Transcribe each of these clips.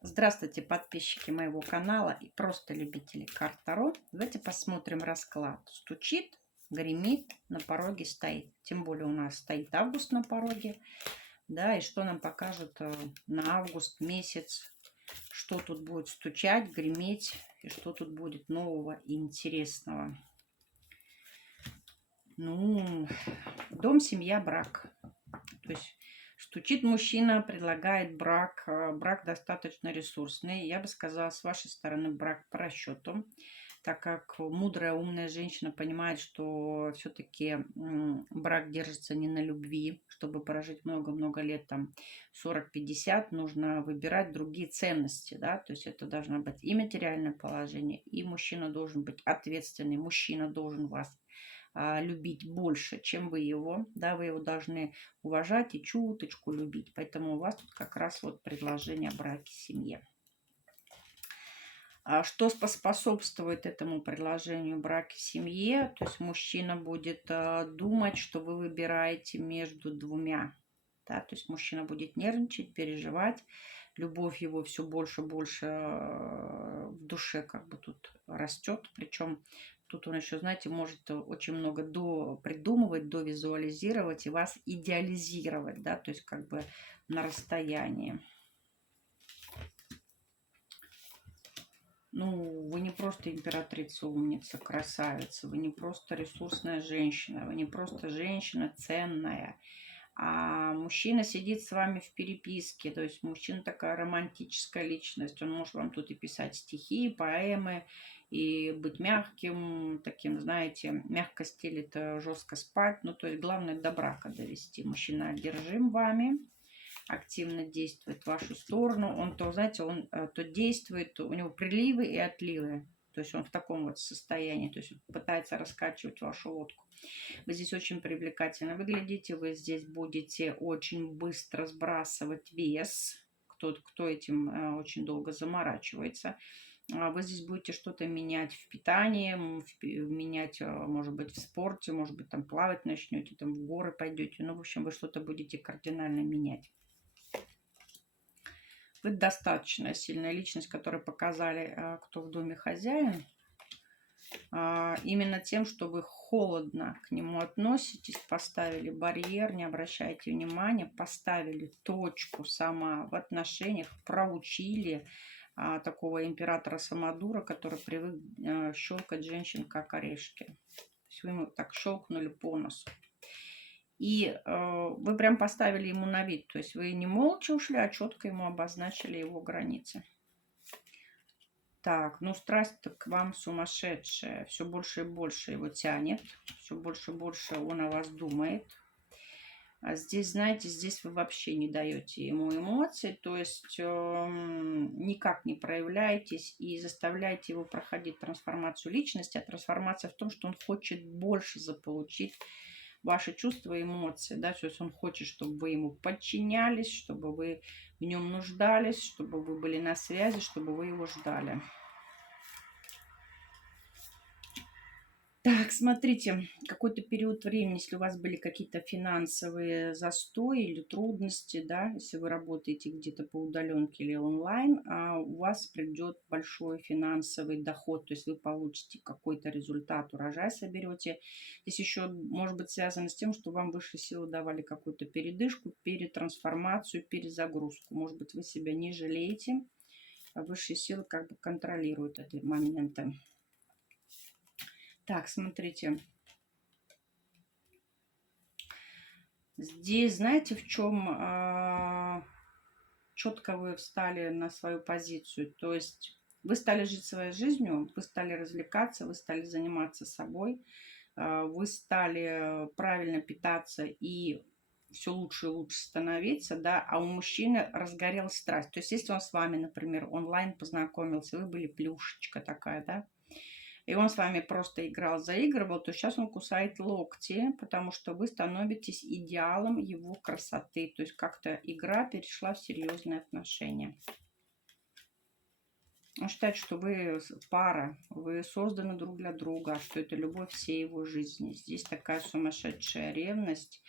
Здравствуйте, подписчики моего канала и просто любители карт Таро. Давайте посмотрим расклад. Стучит, гремит, на пороге стоит. Тем более у нас стоит август на пороге. Да, и что нам покажет на август месяц. Что тут будет стучать, греметь и что тут будет нового и интересного. Ну, дом, семья, брак. То есть стучит мужчина, предлагает брак. Брак достаточно ресурсный. Я бы сказала, с вашей стороны брак по расчету, так как мудрая, умная женщина понимает, что все-таки брак держится не на любви. Чтобы прожить много-много лет, там 40-50, нужно выбирать другие ценности. Да? То есть это должно быть и материальное положение, и мужчина должен быть ответственный. Мужчина должен вас любить больше, чем вы его. Да, вы его должны уважать и чуточку любить. Поэтому у вас тут как раз вот предложение о браке, семье. Что способствует этому предложению браке, семье? То есть мужчина будет думать, что вы выбираете между двумя. Да? То есть мужчина будет нервничать, переживать. Любовь его все больше и больше в душе как бы тут растет. Причем тут он еще, знаете, может очень много придумывать, довизуализировать и вас идеализировать. Да? То есть как бы на расстоянии. Ну, вы не просто императрица, умница, красавица, вы не просто ресурсная женщина, вы не просто женщина ценная, а мужчина сидит с вами в переписке, то есть мужчина такая романтическая личность, он может вам тут и писать стихи, поэмы, и быть мягким, таким, знаете, мягко стелит, жестко спать, ну, то есть главное до брака довести. Мужчина одержим вами, активно действует в вашу сторону. Он то, знаете, он то действует, у него приливы и отливы. То есть он в таком вот состоянии, то есть пытается раскачивать вашу лодку. Вы здесь очень привлекательно выглядите, вы здесь будете очень быстро сбрасывать вес. Кто этим очень долго заморачивается. Вы здесь будете что-то менять в питании, менять, может быть, в спорте, может быть, там плавать начнете, там в горы пойдете. Ну, в общем, вы что-то будете кардинально менять. Вы достаточно сильная личность, которую показали, кто в доме хозяин. Именно тем, что вы холодно к нему относитесь, поставили барьер, не обращайте внимания, поставили точку сама в отношениях, проучили такого императора Самодура, который привык щелкать женщин как орешки. То есть вы ему так щелкнули по носу. И вы прям поставили ему на вид. То есть вы не молча ушли, а четко ему обозначили его границы. Так, ну страсть-то к вам сумасшедшая. Все больше и больше его тянет. Все больше и больше он о вас думает. А здесь, знаете, здесь вы вообще не даете ему эмоций. То есть никак не проявляетесь и заставляете его проходить трансформацию личности. А трансформация в том, что он хочет больше заполучить ваши чувства и эмоции, да, то есть он хочет, чтобы вы ему подчинялись, чтобы вы в нем нуждались, чтобы вы были на связи, чтобы вы его ждали. Так, смотрите, какой-то период времени, если у вас были какие-то финансовые застои или трудности, да, если вы работаете где-то по удаленке или онлайн, у вас придет большой финансовый доход, то есть вы получите какой-то результат, урожай соберете. Здесь еще может быть связано с тем, что вам высшие силы давали какую-то передышку, перетрансформацию, перезагрузку. Может быть, вы себя не жалеете, а высшие силы как бы контролируют эти моменты. Так, смотрите. Здесь, знаете, в чем четко вы встали на свою позицию. То есть вы стали жить своей жизнью, вы стали развлекаться, вы стали заниматься собой, вы стали правильно питаться и все лучше и лучше становиться, да, а у мужчины разгорелась страсть. То есть если он с вами, например, онлайн познакомился, вы были плюшечка такая, да, и он с вами просто играл, заигрывал, то сейчас он кусает локти, потому что вы становитесь идеалом его красоты. То есть как-то игра перешла в серьезные отношения. Он считает, что вы пара, вы созданы друг для друга, что это любовь всей его жизни. Здесь такая сумасшедшая ревность.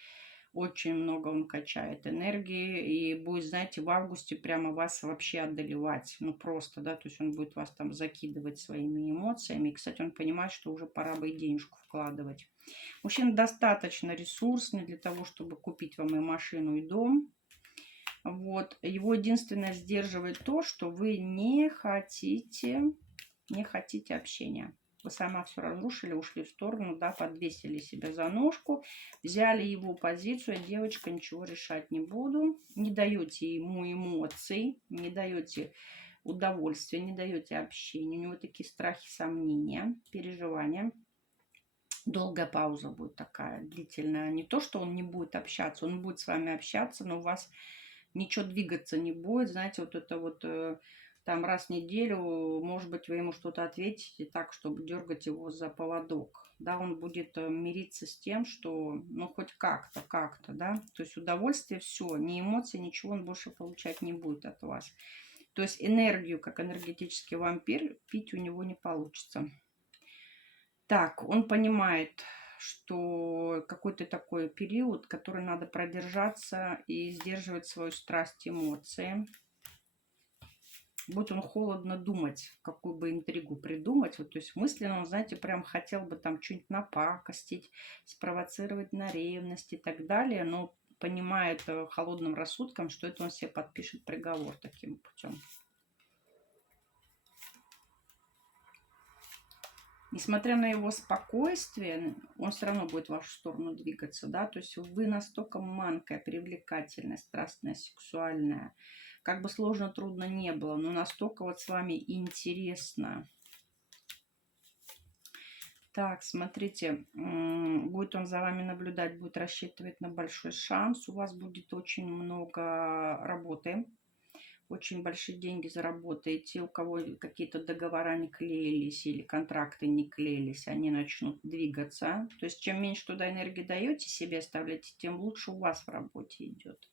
Очень много он качает энергии и будет, знаете, в августе прямо вас вообще одолевать. Ну просто, да, то есть он будет вас там закидывать своими эмоциями. И, кстати, он понимает, что уже пора бы и денежку вкладывать. Мужчина достаточно ресурсный для того, чтобы купить вам и машину, и дом. Вот. Его единственное сдерживает то, что вы не хотите общения. Вы сама все разрушили, ушли в сторону, да, подвесили себя за ножку, взяли его позицию, а девочка, ничего решать не буду. Не даете ему эмоций, не даете удовольствия, не даете общения. У него такие страхи, сомнения, переживания. Долгая пауза будет такая, длительная. Не то, что он не будет общаться, он будет с вами общаться, но у вас ничего двигаться не будет. Знаете, вот это вот там раз в неделю, может быть, вы ему что-то ответите так, чтобы дергать его за поводок. Да, он будет мириться с тем, что, ну, хоть как-то, да. То есть удовольствие, все, ни эмоций, ничего он больше получать не будет от вас. То есть энергию, как энергетический вампир, пить у него не получится. Так, он понимает, что какой-то такой период, который надо продержаться и сдерживать свою страсть, эмоции. Будет он холодно думать, какую бы интригу придумать. Вот, то есть мысленно он, знаете, прям хотел бы там что-нибудь напакостить, спровоцировать на ревность и так далее, но понимает холодным рассудком, что это он себе подпишет приговор таким путем. Несмотря на его спокойствие, он все равно будет в вашу сторону двигаться, да, то есть вы настолько манкая, привлекательная, страстная, сексуальная, как бы сложно, трудно не было, но настолько вот с вами интересно. Так, смотрите, будет он за вами наблюдать, будет рассчитывать на большой шанс, у вас будет очень много работы. Очень большие деньги заработаете, у кого какие-то договора не клеились или контракты не клеились, они начнут двигаться. То есть чем меньше туда энергии даете, себе оставляете, тем лучше у вас в работе идет.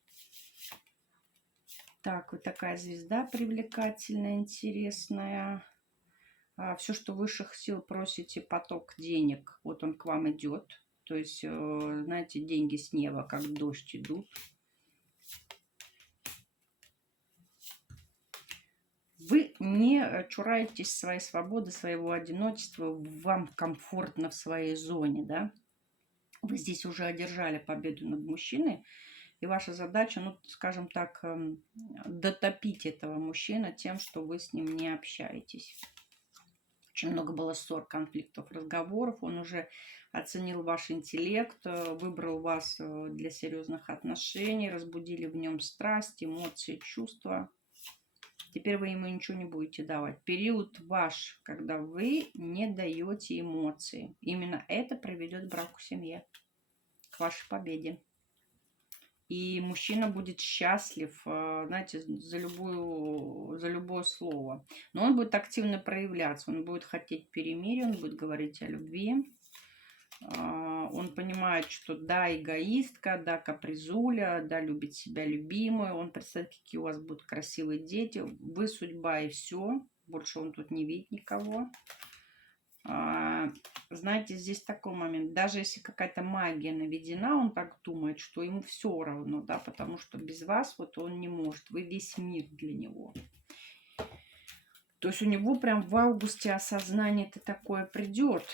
Так, вот такая звезда привлекательная, интересная. Все, что высших сил просите, поток денег, вот он к вам идет. То есть, знаете, деньги с неба, как дождь, идут. Вы не чураетесь своей свободы, своего одиночества, вам комфортно в своей зоне, да? Вы здесь уже одержали победу над мужчиной, и ваша задача, ну, скажем так, дотопить этого мужчину тем, что вы с ним не общаетесь. Очень много было ссор, конфликтов, разговоров. Он уже оценил ваш интеллект, выбрал вас для серьезных отношений, разбудили в нем страсть, эмоции, чувства. Теперь вы ему ничего не будете давать. Период ваш, когда вы не даете эмоции. Именно это приведет к браку в семье, к вашей победе. И мужчина будет счастлив, знаете, за любое слово. Но он будет активно проявляться, он будет хотеть перемирия, он будет говорить о любви. Он понимает, что да, эгоистка, да, капризуля, да, любит себя любимую. Он представляет, какие у вас будут красивые дети. Вы судьба и все. Больше он тут не видит никого. Знаете, здесь такой момент. Даже если какая-то магия наведена, он так думает, что ему все равно, да, потому что без вас вот он не может. Вы весь мир для него. То есть у него прям в августе осознание-то такое придет.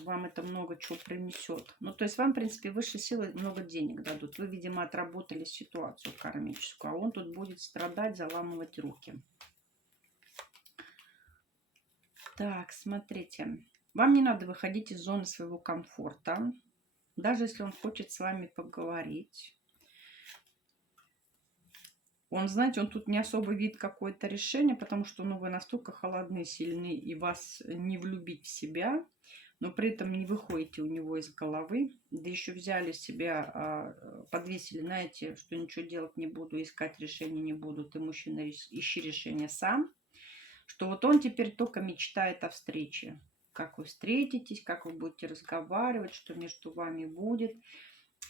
Вам это много чего принесет. Ну, то есть вам, в принципе, высшие силы много денег дадут. Вы, видимо, отработали ситуацию кармическую, а он тут будет страдать, заламывать руки. Так, смотрите. Вам не надо выходить из зоны своего комфорта. Даже если он хочет с вами поговорить. Он, знаете, он тут не особо видит какое-то решение, потому что, ну, вы настолько холодны, сильны, и вас не влюбить в себя, но при этом не выходите у него из головы, да еще взяли себя, подвесили, знаете, что ничего делать не буду, искать решения не буду, ты, мужчина, ищи решение сам, что вот он теперь только мечтает о встрече, как вы встретитесь, как вы будете разговаривать, что между вами будет.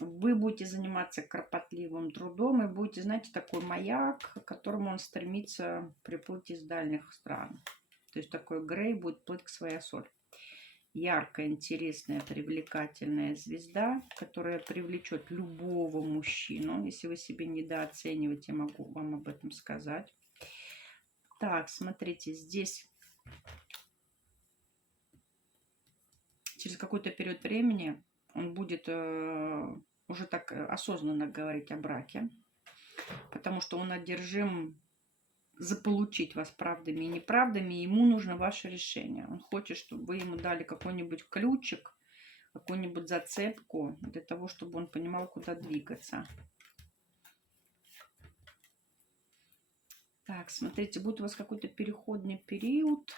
Вы будете заниматься кропотливым трудом и будете, знаете, такой маяк, к которому он стремится приплыть из дальних стран. То есть такой Грей будет плыть к своей соль. яркая, интересная, привлекательная звезда, которая привлечет любого мужчину. Если вы себя недооцениваете, я могу вам об этом сказать. Так, смотрите, здесь через какой-то период времени он будет уже так осознанно говорить о браке, потому что он одержим заполучить вас правдами и неправдами, ему нужно ваше решение. Он хочет, чтобы вы ему дали какой-нибудь ключик, какую-нибудь зацепку для того, чтобы он понимал, куда двигаться. Так, смотрите, будет у вас какой-то переходный период.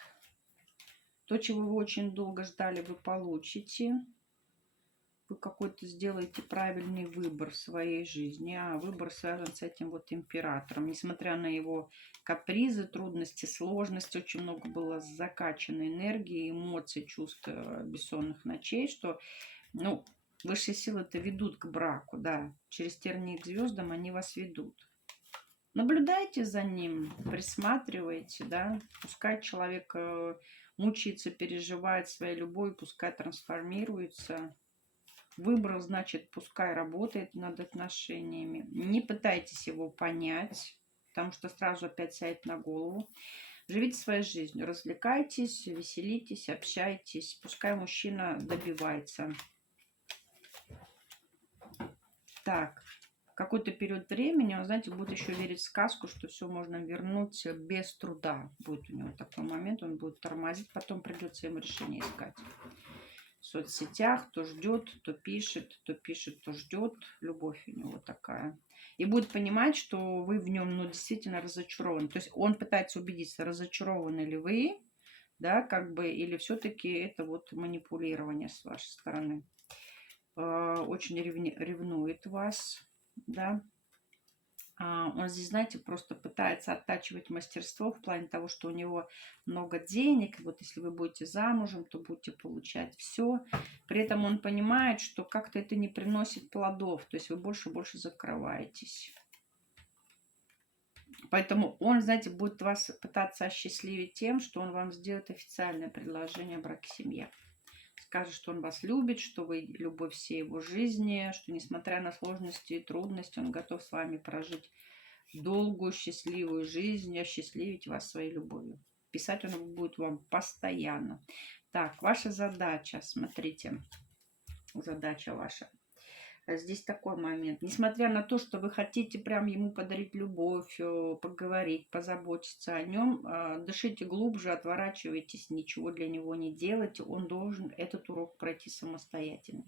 То, чего вы очень долго ждали, вы получите. Вы какой-то сделаете правильный выбор в своей жизни, а выбор связан с этим вот императором. Несмотря на его капризы, трудности, сложности, очень много было закачанной энергии, эмоций, чувств, бессонных ночей, что, ну, высшие силы-то ведут к браку, да, через тернии к звездам они вас ведут. Наблюдайте за ним, присматривайте, да, пускай человек мучается, переживает своей любовью, пускай трансформируется. Выбрал, значит, пускай работает над отношениями. Не пытайтесь его понять, потому что сразу опять сядет на голову. Живите своей жизнью, развлекайтесь, веселитесь, общайтесь. Пускай мужчина добивается. Так, какой-то период времени, он, знаете, будет еще верить в сказку, что все можно вернуть без труда. Будет у него такой момент, он будет тормозить, потом придется ему решение искать. В соцсетях то ждет, то пишет, то ждет. Любовь у него такая. И будет понимать, что вы в нем, ну, действительно разочарованы. То есть он пытается убедиться, разочарованы ли вы, да, как бы, или все-таки это вот манипулирование с вашей стороны. Очень ревнует вас, да. Он здесь, знаете, просто пытается оттачивать мастерство в плане того, что у него много денег. И вот если вы будете замужем, то будете получать все. При этом он понимает, что как-то это не приносит плодов. То есть вы больше и больше закрываетесь. Поэтому он, знаете, будет вас пытаться осчастливить тем, что он вам сделает официальное предложение о браке-семье. Скажет, что он вас любит, что вы любовь всей его жизни, что несмотря на сложности и трудности, он готов с вами прожить долгую, счастливую жизнь, осчастливить вас своей любовью. Писать он будет вам постоянно. Так, ваша задача, смотрите, задача ваша. Здесь такой момент. Несмотря на то, что вы хотите прям ему подарить любовь, поговорить, позаботиться о нем, дышите глубже, отворачивайтесь, ничего для него не делайте. Он должен этот урок пройти самостоятельно.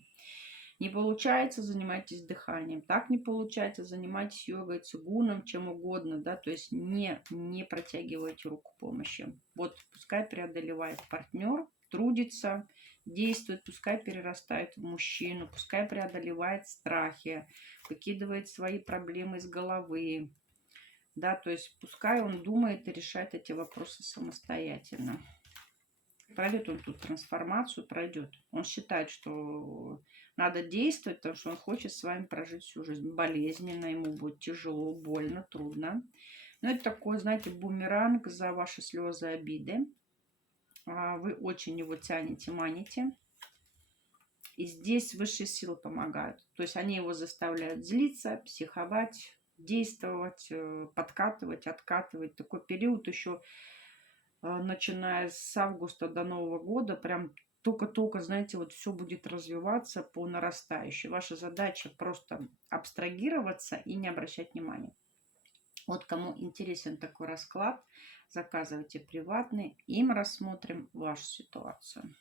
Не получается, занимайтесь дыханием. Так не получается, занимайтесь йогой, цигуном, чем угодно, да, то есть не протягивайте руку помощи. Вот пускай преодолевает партнер, трудится, действует, пускай перерастает в мужчину, пускай преодолевает страхи, выкидывает свои проблемы из головы, да, то есть пускай он думает и решает эти вопросы самостоятельно. Пройдет он тут трансформацию, пройдет. Он считает, что надо действовать, потому что он хочет с вами прожить всю жизнь. Болезненно, ему будет тяжело, больно, трудно. Но это такой, знаете, бумеранг за ваши слезы, обиды. Вы очень его тянете, маните. И здесь высшие силы помогают. То есть они его заставляют злиться, психовать, действовать, подкатывать, откатывать. Такой период еще, начиная с августа до Нового года, прям только-только, знаете, вот все будет развиваться по нарастающей. Ваша задача просто абстрагироваться и не обращать внимания. Вот кому интересен такой расклад, заказывайте приватный, им рассмотрим вашу ситуацию.